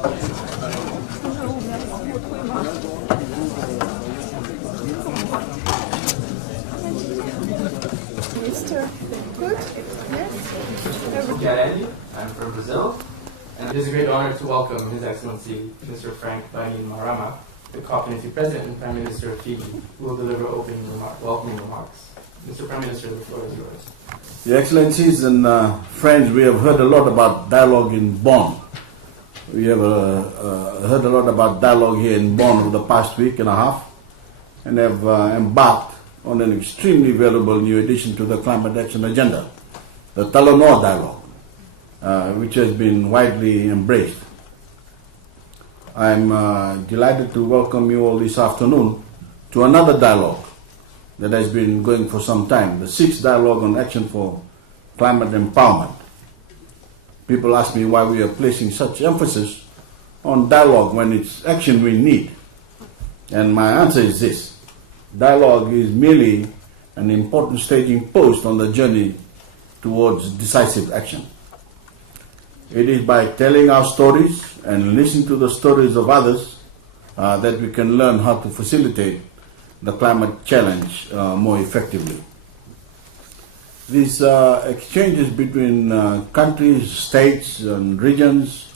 Mr. Good? Yes? I'm from Brazil, and it is a great honor to welcome His Excellency Mr. Frank Bainimarama, the COP23 President and Prime Minister of Fiji, who will deliver welcoming remarks. Mr. Prime Minister, the floor is yours. Your Excellencies and friends, we have heard a lot about dialogue in Bonn. We have heard a lot about dialogue here in Bonn over the past week and a half, and have embarked on an extremely valuable new addition to the climate action agenda, the Talanoa dialogue, which has been widely embraced. I'm delighted to welcome you all this afternoon to another dialogue that has been going for some time, the 6th Dialogue on Action for Climate Empowerment. People ask me why we are placing such emphasis on dialogue when it's action we need. And my answer is this: dialogue is merely an important staging post on the journey towards decisive action. It is by telling our stories and listening to the stories of others that we can learn how to facilitate the climate challenge more effectively. These exchanges between countries, states and regions,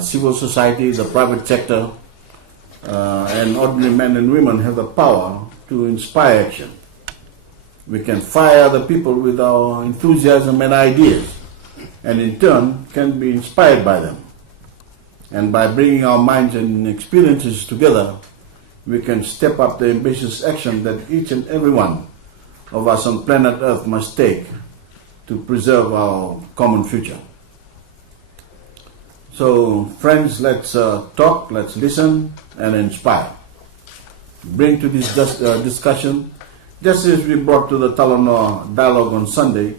civil society, the private sector, and ordinary men and women have the power to inspire action. We can fire the people with our enthusiasm and ideas, and in turn can be inspired by them. And by bringing our minds and experiences together, we can step up the ambitious action that each and every one of us on planet Earth must take to preserve our common future. So friends, let's talk, let's listen and inspire. Bring to this discussion, just as we brought to the Talanoa dialogue on Sunday,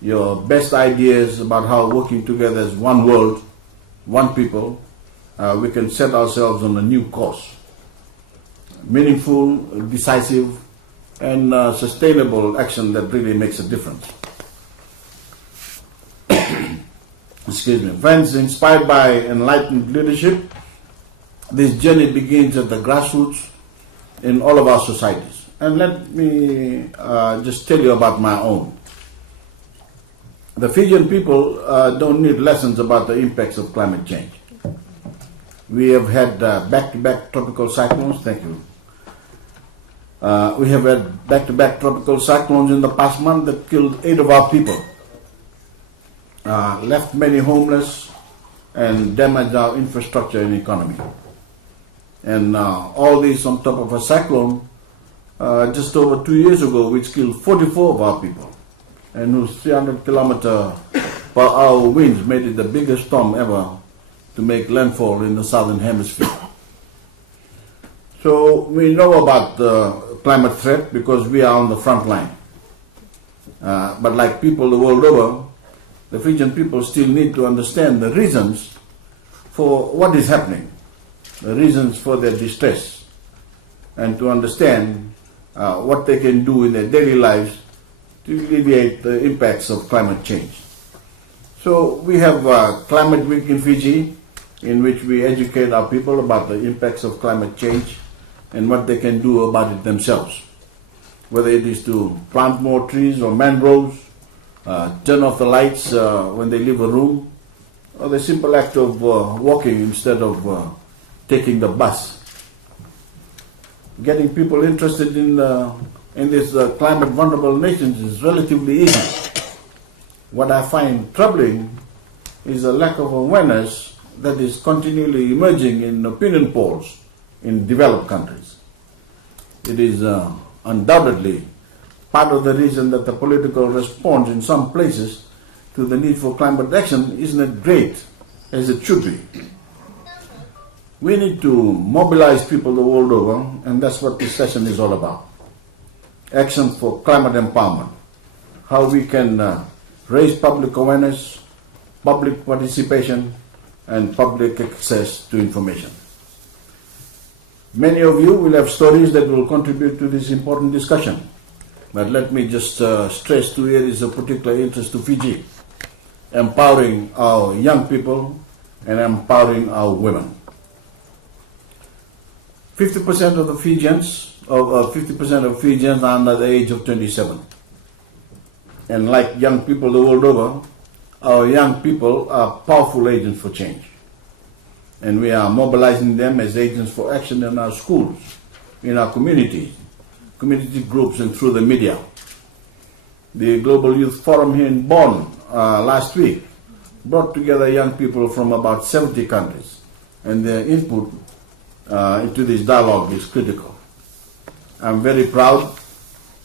your best ideas about how working together as one world, one people, we can set ourselves on a new course. Meaningful, decisive, and sustainable action that really makes a difference. Excuse me. Friends, inspired by enlightened leadership, this journey begins at the grassroots in all of our societies. And let me just tell you about my own. The Fijian people don't need lessons about the impacts of climate change. We have had back-to-back tropical cyclones. Thank you. We have had back-to-back tropical cyclones in the past month that killed 8 of our people, left many homeless, and damaged our infrastructure and economy. And all this on top of a cyclone just over 2 years ago, which killed 44 of our people, and whose 300-kilometer-per-hour winds made it the biggest storm ever to make landfall in the southern hemisphere. So we know about the climate threat because we are on the front line. But like people the world over, the Fijian people still need to understand the reasons for what is happening, the reasons for their distress, and to understand what they can do in their daily lives to alleviate the impacts of climate change. So we have Climate Week in Fiji, in which we educate our people about the impacts of climate change and what they can do about it themselves. Whether it is to plant more trees or mangroves, turn off the lights when they leave a room, or the simple act of walking instead of taking the bus. Getting people interested in these climate vulnerable nations is relatively easy. What I find troubling is a lack of awareness that is continually emerging in opinion polls in developed countries. It is undoubtedly part of the reason that the political response in some places to the need for climate action isn't as great as it should be. We need to mobilize people the world over, and that's what this session is all about. Action for climate empowerment. How we can raise public awareness, public participation, and public access to information. Many of you will have stories that will contribute to this important discussion. But let me just stress 2 areas of particular interest to Fiji: empowering our young people and empowering our women. 50% of the Fijians, 50% of Fijians are under the age of 27. And like young people the world over, our young people are powerful agents for change. And we are mobilizing them as agents for action in our schools, in our communities, community groups, and through the media. The Global Youth Forum here in Bonn last week brought together young people from about 70 countries, and their input into this dialogue is critical. I'm very proud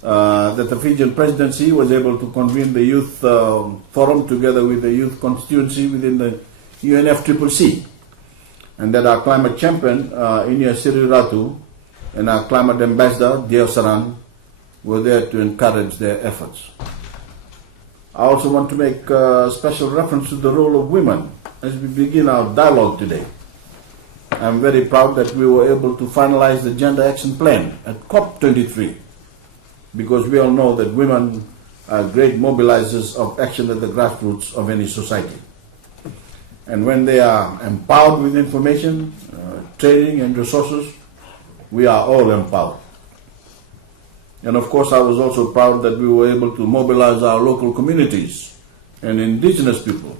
that the Fijian presidency was able to convene the Youth Forum together with the Youth Constituency within the UNFCCC, and that our climate champion, Inia Siri Ratu, and our climate ambassador, Dio Saran, were there to encourage their efforts. I also want to make special reference to the role of women as we begin our dialogue today. I'm very proud that we were able to finalize the Gender Action Plan at COP23, because we all know that women are great mobilizers of action at the grassroots of any society. And when they are empowered with information, training and resources, we are all empowered. And of course, I was also proud that we were able to mobilize our local communities and indigenous people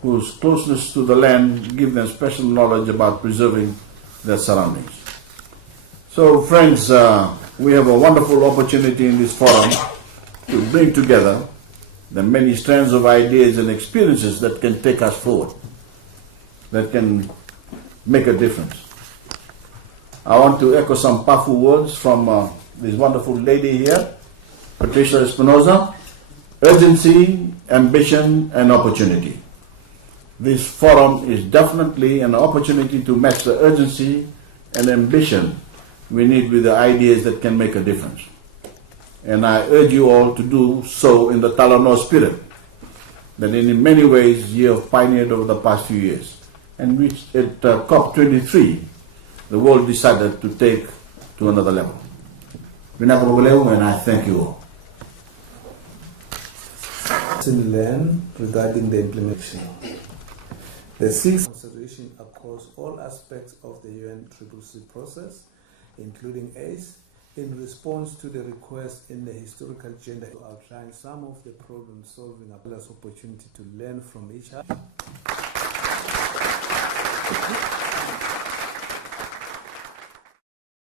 whose closeness to the land give them special knowledge about preserving their surroundings. So friends, we have a wonderful opportunity in this forum to bring together the many strands of ideas and experiences that can take us forward, that can make a difference. I want to echo some powerful words from this wonderful lady here, Patricia Espinosa: urgency, ambition, and opportunity. This forum is definitely an opportunity to match the urgency and ambition we need with the ideas that can make a difference. And I urge you all to do so in the Talanoa spirit that in many ways you have pioneered over the past few years, and which at COP23 the world decided to take to another level. And I thank you all. Learn regarding the implementation. The sixth consideration across all aspects of the UNFCCC process, including ACE, in response to the request in the historical agenda to outline some of the problem solving as well as opportunity to learn from each other.